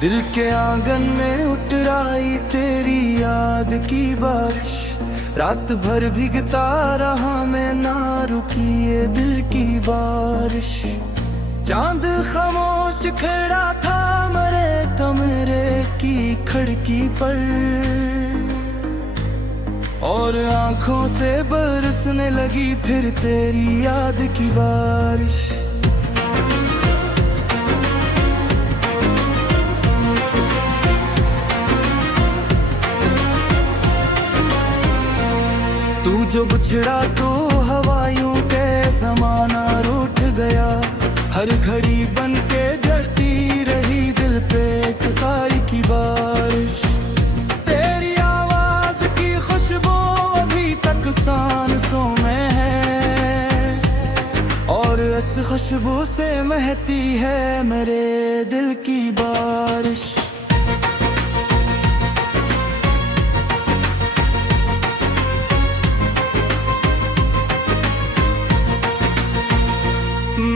दिल के आंगन में उतराई तेरी याद की बारिश। रात भर भीगता रहा मैं, ना रुकी ये दिल की बारिश। चांद खामोश खड़ा था मेरे कमरे की खिड़की पर, और आंखों से बरसने लगी फिर तेरी याद की बारिश। तू जो बिछड़ा तो हवायों के जमाना रूठ गया। हर घड़ी बन के झड़ती रही दिल पे तुकाई की बारिश। तेरी आवाज की खुशबू अभी तक सांसों में है, और इस खुशबू से महती है मेरे दिल की बारिश।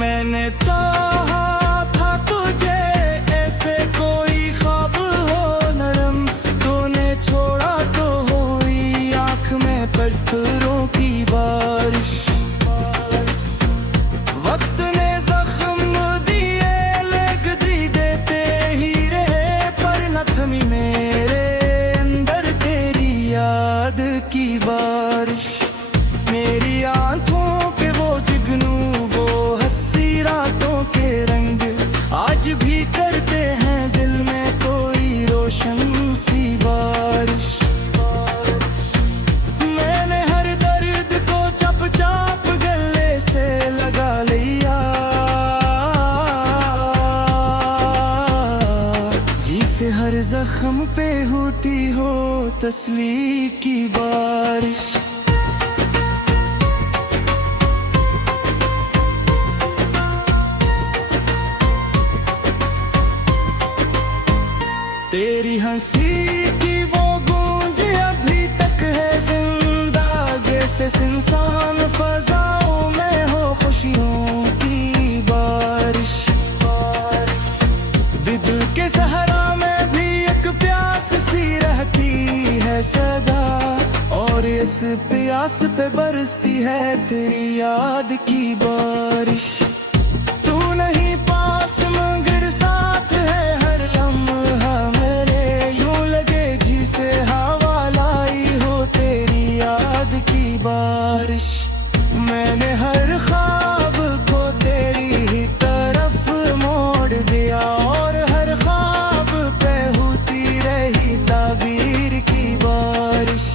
मैंने चाहा था तुझे ऐसे कोई ख्वाब हो नरम, तूने छोड़ा तो हुई आँख में पत्थरों की बारिश। वक्त ने जख्म दिए लग दी देते ही रहे, पर न थमी मेरे अंदर तेरी याद की बारिश। मेरी आंखों के वो जुगनू, वो रातों के रंग आज भी करते हैं दिल में कोई रोशन सी बारिश। मैंने हर दर्द को चप चाप गले से लगा लिया, जिसे हर जख्म पे होती हो तसली की बारिश। तेरी हंसी की वो गूंज अभी तक है जिंदा, जैसे इंसान फजाओं में हो खुशियों की बारिश। दिल के सहरा में भी एक प्यास सी रहती है सदा, और इस प्यास पे बरसती है तेरी याद की बारिश। तू नहीं पास मगर साथ है हर लम्हा मेरे, यूं लगे जिसे हवा लाई हो तेरी याद की बारिश। मैंने हर ख्वाब को तेरी ही तरफ मोड़ दिया, और हर ख्वाब पे होती रही ताबीर की बारिश।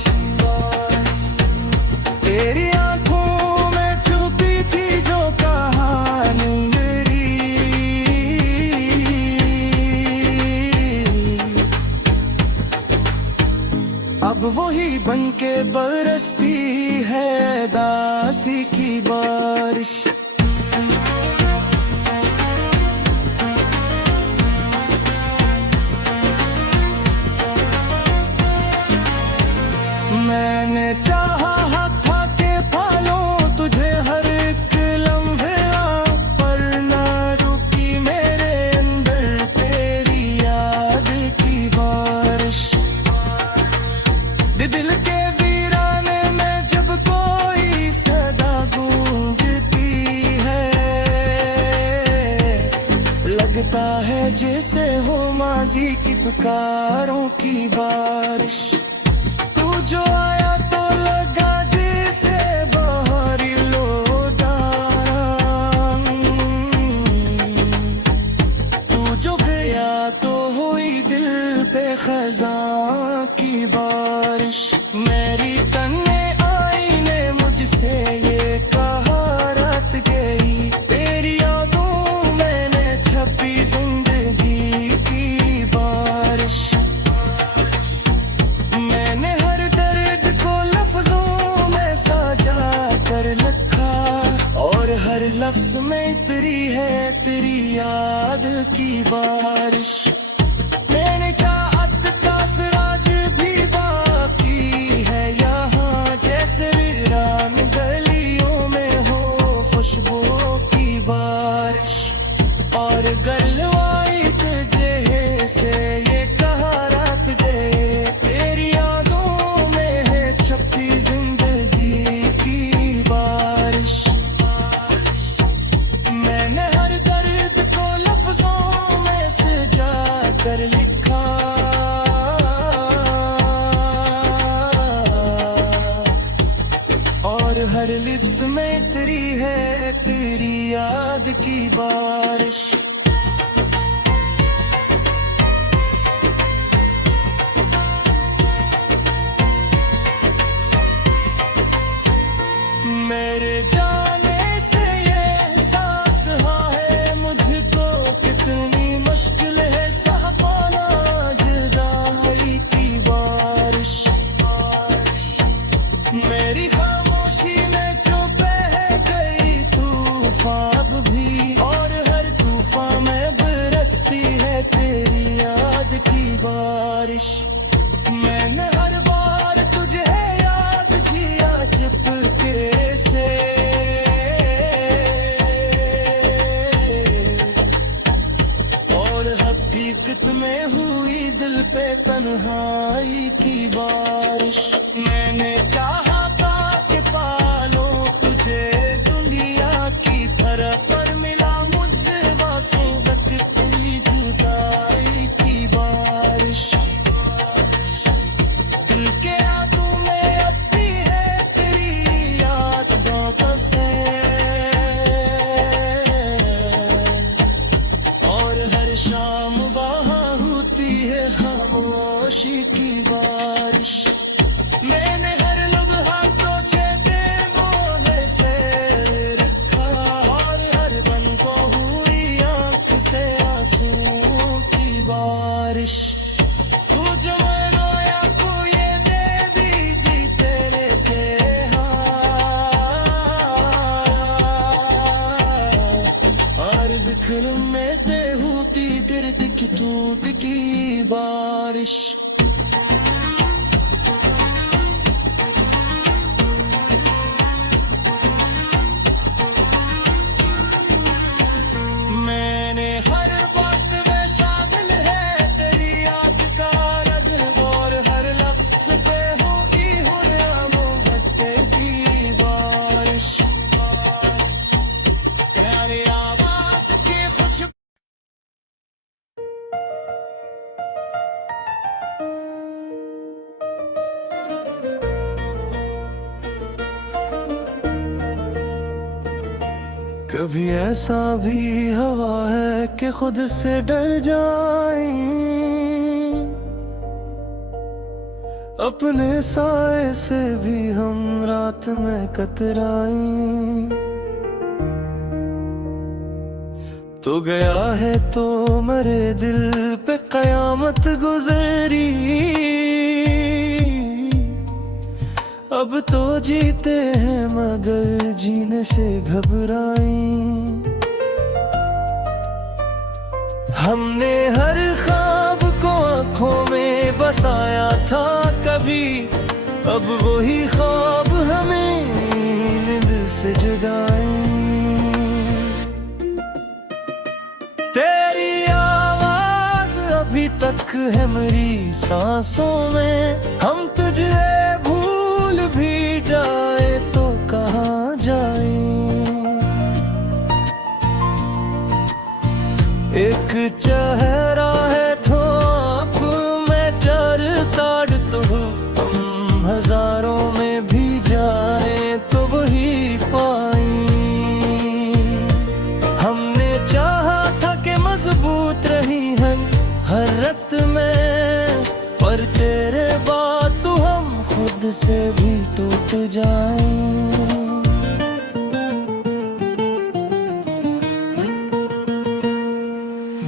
तेरी आंखों में छुपी थी जो कहानी मेरी, अब वही बनके बरसती है दासी की बारिश। मैंने चाहा था कि पालूं तुझे हर एक लम्हे, पर ना रुकी मेरे अंदर तेरी याद की बारिश। दिल के वीराने में जब कोई सदा गूंजती है, लगता है जैसे हो माजी की पुकारों की बारिश। तू जो आया तो लगा जैसे बहारी लोदान, तू जो गया तो हुई दिल पे खज़ां की बारिश। मेरी तन्ने आई ने मुझसे ये कहा रात गई, तेरी यादों मैंने छपी जिंदगी की बारिश। मैंने हर दर्द को लफ्जों में साजा कर रखा, और हर लफ्ज में इतरी है तेरी याद की बारिश। मैंने चाहत का सिराज भी बाकी है यहाँ, जैसे वीरान गलियों में हो खुशबू की बारिश। और गलवाई तुझे से हर लिप्स में तेरी है तेरी याद की बारिश। मेरे जाने से ये एहसास हुआ है मुझको कितनी मुश्किल है सह पाना जुदाई की बारिश। मेरी खामोशी में चुपे है कई तूफान भी, और हर तूफान में बरसती है तेरी याद की बारिश। मैंने हर बार तुझे याद किया चुपके से, और हकीकत में हुई दिल पे तन्हाई की बारिश। मैंने चाहा था कि पालो तुझे दुनिया की तरह, पर मिला मुझे वाक़त तेरी जुदाई की बारिश। दिल के आंसू में अब भी है तेरी यादों का सैर, और हर शाम वहाँ होती है खामोशी की बारिश। मैंने हर लम्हा तुझे बेमोह से रखा, और हर पल को हुई आँख से आंसू की बारिश। तू जो रोया को ये दे दी थी तेरे थे और बिखर में ते होती गिरद की दूध की बारिश। मैंने हर वक्त में शामिल है तेरी याद का रंग, और हर लफ्ज़ पे हुई मोहब्बत की बारिश। तेरी आवाज़ की खुशबू कभी ऐसा भी हवा है कि खुद से डर जाए, अपने साए से भी हम रात में कतराए। तो गया है तो मेरे दिल पे कयामत गुजरी, अब तो जीते हैं मगर जीने से घबराए। हमने हर ख्वाब को आंखों में बसाया था कभी, अब वही ख्वाब हमें नींद से जुदाई। तेरी आवाज अभी तक है मेरी सांसों में, हम तुझे भूल भी जाए तो कहाँ जाए। एक चेहरा है तो आप में चार ताड़, तो हम हजारों में भी जाए तो वही पाई। हमने चाहा था कि मजबूत रही हम हर रत में, पर तेरे बाद तो हम खुद से भी टूट जाए।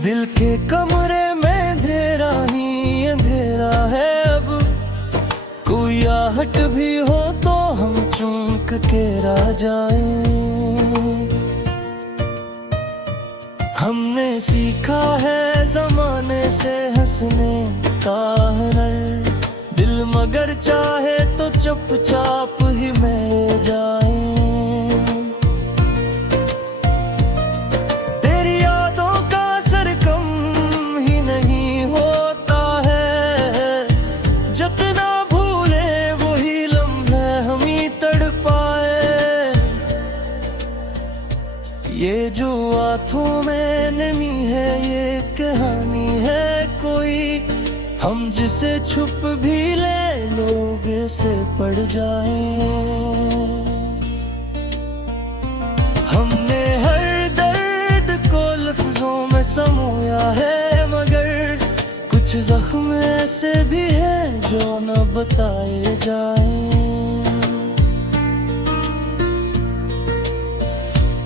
दिल के कमरे में अंधेरा ही अंधेरा है अब, कोई आहट भी हो तो हम चूक के रह जाएं। हमने सीखा है जमाने से हंसने का हुनर, दिल मगर चाहे तो चुपचाप ही मिल जाए। तेरी यादों का असर कम ही नहीं होता है, जितना भूले वही लम्हे हम ही तड़पाए। ये जो आँखों में नमी है ये कहानी है कोई, हम जिसे छुप भी ले लोग से पड़ जाए। ऐसे भी है जो न बताए जाएं।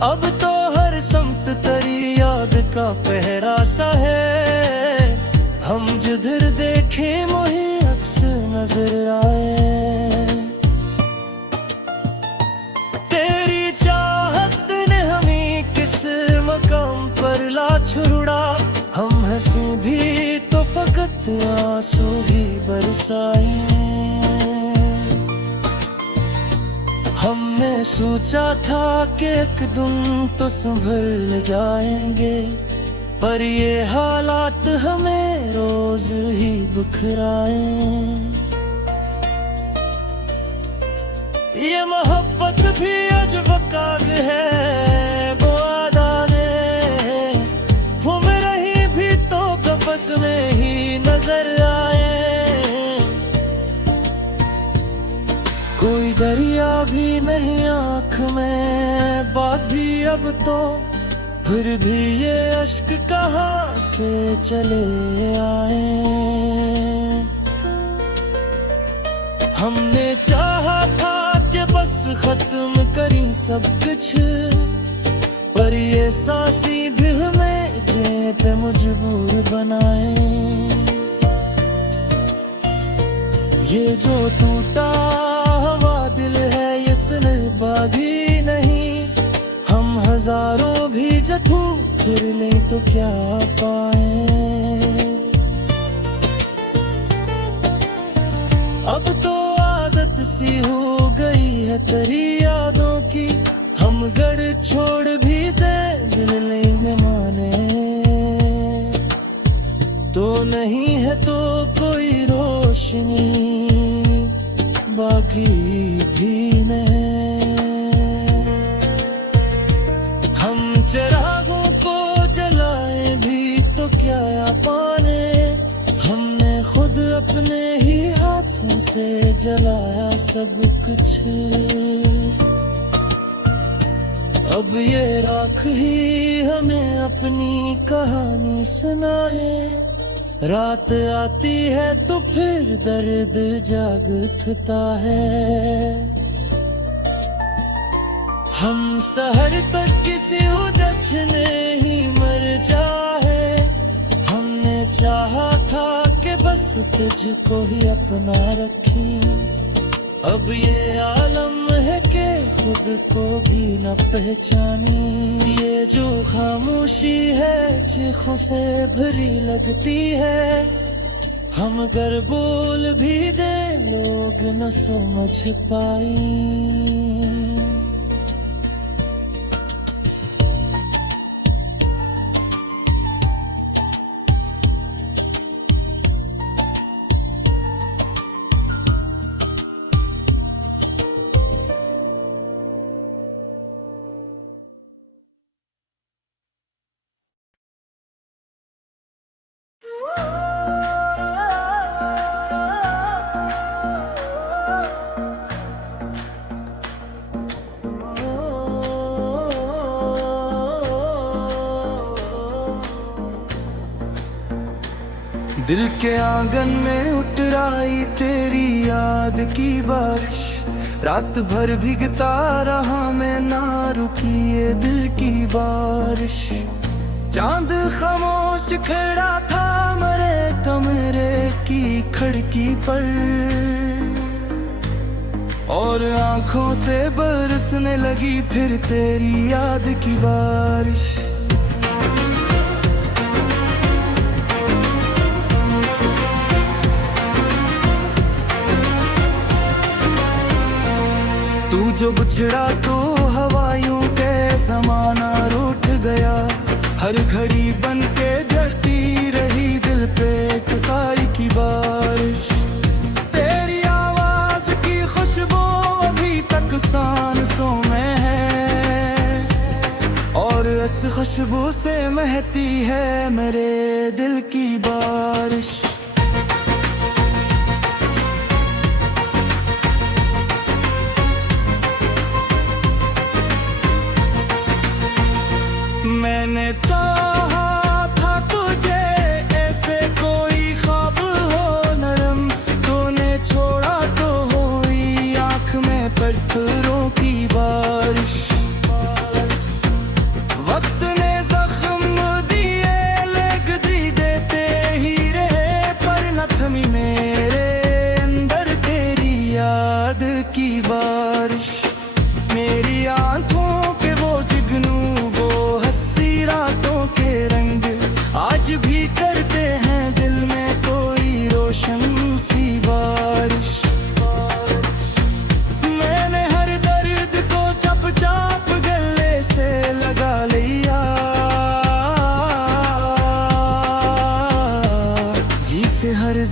अब तो हर समत तेरी याद का पहरा सा है, हम जिधर देखें वही अक्स नजर आए। तेरी चाहत ने हमें किस मकाम पर ला छुड़ा, हम हंसे भी तो फकत आंसू ही बरसाए। हमने सोचा था कि एक दिन तो संभल जाएंगे, पर ये हालात हमें रोज ही बिखराए। ये मोहब्बत भी अजब काग है, वो आदाने घूम रही भी तो कफस में ही नजर आए। कोई दरिया भी नहीं आँख में, बात भी अब तो, फिर भी ये अश्क कहाँ से चले आए। हमने चाहा था कि बस खत्म करी सब कुछ, पर ये सांसी भी हमें जे पे मजबूर बनाए। ये जो टूटा हुआ दिल है ये सिलबाधी नहीं, हम हजारों भी जख्म फिर ले तो क्या पाए। अब तो आदत सी हो गई है तेरी यादों की, हम गढ़ छोड़ भी दे दिल नहीं माने। तो नहीं है तो कोई रोशनी बाकी भी नहीं। हम चिरागों को जलाए भी तो क्या पाने, हमने खुद अपने ही हाथों से जलाया सब कुछ। अब ये राख ही हमें अपनी कहानी सुनाए, रात आती है तो फिर दर्द जाग उठता है। हम सहर तक किसी उलझने ही मर जाए, हमने चाहा था कि बस तुझको ही अपना रखें। अब ये आलम है कि खुद को भी न पहचाने। ये जो खामोशी है चीखों से भरी लगती है, हम अगर बोल भी दे लोग न समझ पाए। दिल के आंगन में उतराई तेरी याद की बारिश, रात भर भीगता रहा मैं ना रुकी ये दिल की बारिश। चांद खामोश खड़ा था मेरे कमरे की खिड़की पर, और आंखों से बरसने लगी फिर तेरी याद की बारिश। तू जो बिछड़ा तो हवायों के जमाना रूठ गया, हर घड़ी बन के झड़ती रही दिल पे जुदाई की बारिश। तेरी आवाज की खुशबू अभी तक सांसों में है, और इस खुशबू से महती है मेरे दिल की बारिश। मैंने चाहा था तुझे ऐसे कोई ख्वाब हो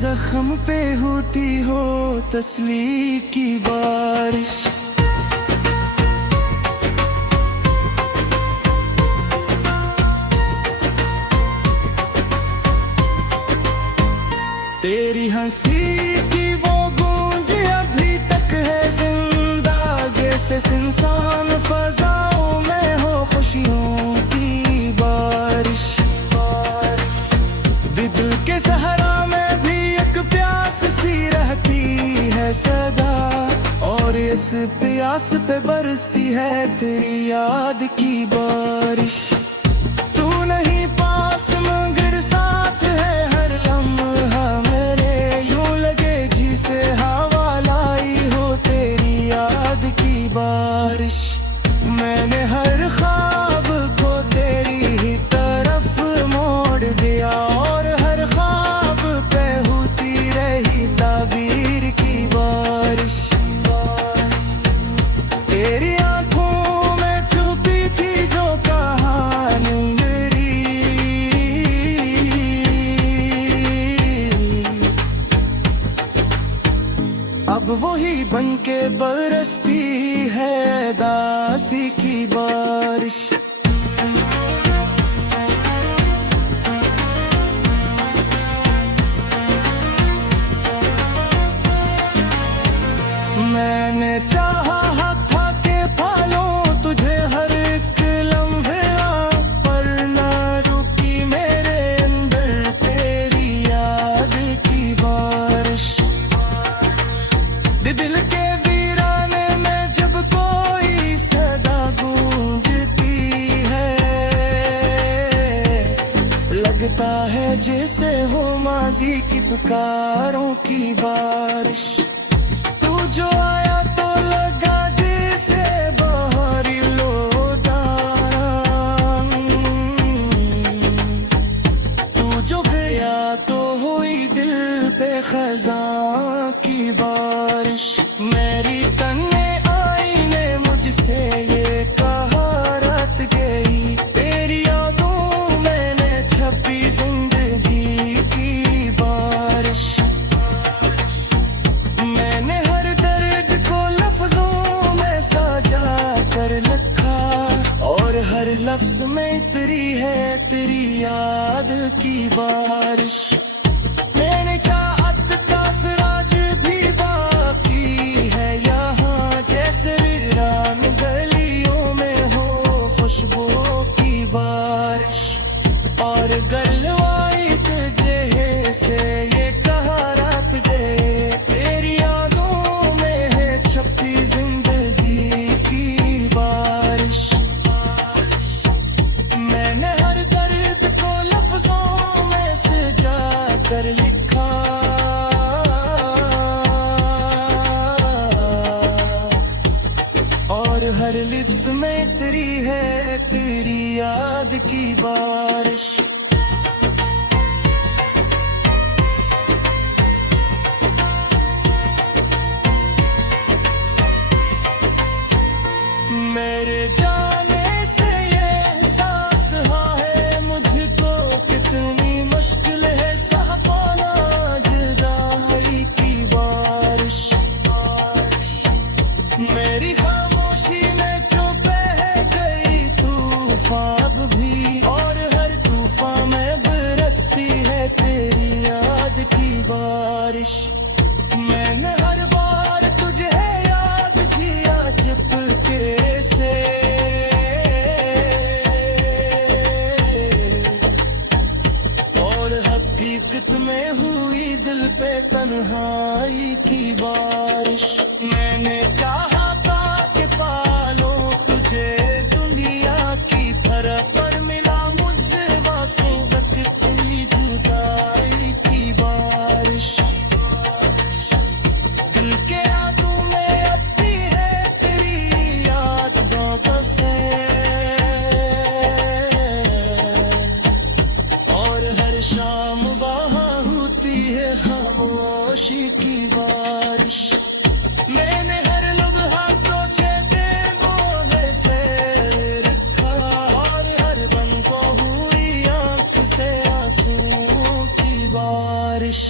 जख्म पे होती हो तसल्ली की बारिश। तेरी हंसी की वो गूंज अभी तक है जिंदा, जैसे इंसान फजाओं में हो खुशियों की बारिश। दिल के सहरा में भी एक प्यास सी रहती है सदा, और इस प्यास पे बरसती है तेरी याद की बारिश। तू नहीं पास मगर साथ है हर लम्हा मेरे, यूं लगे जिसे हवा लाई हो तेरी याद की बारिश। मैंने हर ख्वाब को तेरी ही तरफ मोड़ दिया, और हर ख्वाब पे होती रही ताबीर की बारिश। तेरी आंखों में छुपी थी जो कहानी मेरी, अब वही बनके बरसती है दासी की बारिश। मैंने चाहा था कि पालूं तुझे हर एक लम्हे, पर न रुकी मेरे अंदर तेरी याद की बारिश। दिल के वीराने में जब कोई सदा गूंजती है, लगता है जैसे हो माजी की पुकारों की बारिश। तू जो आया तो लगा जैसे बहारी लोदान, तू जो गया तो हुई दिल पे खज़ां की बारिश। मेरी तन्ने आई ने मुझसे ये कहा रात गई, तेरी यादों मैंने छपी जिंदगी की बारिश। मैंने हर दर्द को लफ्जों में साजा कर लिखा, और हर लफ्ज में इतरी है तेरी याद की बारिश। मैंने चाहत का सिराज भी बाकी है यहाँ, जैसे वीरान गलियों में हो खुशबुओं की बारिश। और गलवाई तुझे से ये कहा रात गए, तेरी यादों में है छपी जिंदगी की बारिश। मैंने हर दर्द को लफ्जों में सजा कर लिखा, और हर लिफ्स में तेरी है तेरी याद की बारिश। मेरे जाने से ये एहसास है मुझको, कितनी मुश्किल है सह पाना जुदाई की बारिश। मेरी खामोशी में जो बह गई तूफान भी, और हर तूफान में बरसती है तेरी याद की बारिश। मैंने हर बार तुझे याद किया चुपके से, और हकीकत में हुई दिल पे तन्हाई की बारिश। मैंने चाहा था कि पालो तुझे दुनिया की तरह, पर मिला मुझे वाक़िअत तेरी जुदाई की बारिश। दिल के यादों में अब भी है तेरी याद बसे, और हर शाम वहाँ होती है खामोशी की बारिश। मैंने हर लम्हा तुझे देखो से रखा, और हर बन को हुई आँख से आंसुओं की बारिश।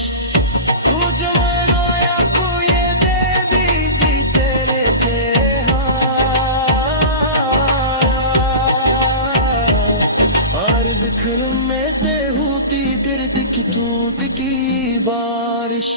रातें होती गिरद की दूध की बारिश